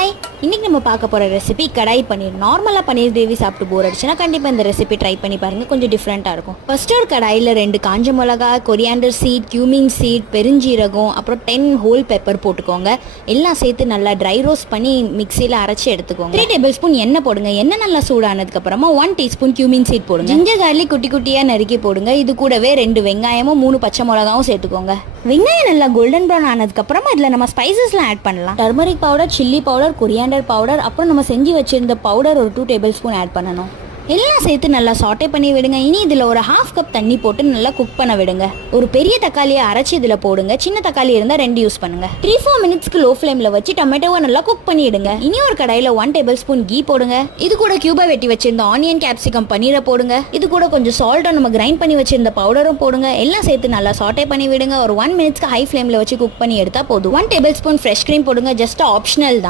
Hi, இன்னைக்கு நம்ம பார்க்க போகிற ரெசிபி கடாய் பன்னீர். நார்மலாக பன்னீர் கிரேவி சாப்பிட்டு போர் அடிச்சுன்னா கண்டிப்பாக இந்த ரெசிபி ட்ரை பண்ணி பாருங்கள். கொஞ்சம் டிஃப்ரெண்ட்டாக இருக்கும். ஃபர்ஸ்ட் ஒரு கடாயில் 2 காஞ்ச மிளகா, கொரியாண்டர் சீட், கியூமின் சீட், பெருஞ்சீரகம், அப்புறம் 10 ஹோல் பெப்பர் போட்டுக்கோங்க. எல்லாம் சேர்த்து நல்லா ட்ரை ரோஸ்ட் பண்ணி மிக்சியில் அரைச்சி எடுத்துக்கோங்க. 3 டேபிள் ஸ்பூன் எண்ணெய் போடுங்க. எண்ணெய் நல்லா சூடானதுக்கப்புறமா 1 டீஸ்பூன் கியூமின் சீட் போடுங்க. ஜிஞ்சர் கார்லிக் குட்டி குட்டியாக நறுக்கி போடுங்க. இது கூடவே 2 வெங்காயமும் 3 பச்சை மிளகாவும் சேர்த்துக்கோங்க. வெங்காயம் நல்லா கோல்டன் ப்ரௌன் ஆனதுக்கப்புறமா இதில் நம்ம ஸ்பைசஸ்லாம் ஆட் பண்ணலாம். Turmeric powder, chilli powder, coriander powder, அப்புறம் நம்ம செஞ்சு வச்சிருந்த பவுடர் ஒரு 2 டேபிள் ஸ்பூன் ஆட் பண்ணணும். எல்லாம் சேர்த்து நல்லா சாட்டே பண்ணி விடுங்க. இனி இதில் ஒரு 1/2 கப் தண்ணி போட்டு நல்லா குக் பண்ண விடுங்க. ஒரு பெரிய தக்காளியை அரைச்சி இதில் போடுங்க. சின்ன தக்காளி இருந்தால் 2 யூஸ் பண்ணுங்க. 3-4 மினிட்ஸ்க்கு லோ ஃப்ளேமில் வச்சு டொமேட்டோவை நல்லா குக் பண்ணிடுங்க. இனி ஒரு கடாயில் 1 டேபிள் ஸ்பூன் கீ போடுங்க. இது கூட கியூபா வெட்டி வச்சிருந்த ஆனியன், கேப்சிகம், பன்னீரை போடுங்க. இது கூட கொஞ்சம் சால்ட்டும் நம்ம கிரைண்ட் பண்ணி வச்சிருந்த பவுடரும் போடுங்க. எல்லாம் சேர்த்து நல்லா சாட்டே பண்ணி விடுங்க. ஒரு 1 மினிட்ஸ்க்கு ஹை ஃப்ளேமில் வச்சு குக் பண்ணி எடுத்தால் போதும். 1 டேபிள் ஸ்பூன் ஃப்ரெஷ் க்ரீம் போடுங்க. ஜஸ்ட் ஆப்ஷனல் தான்.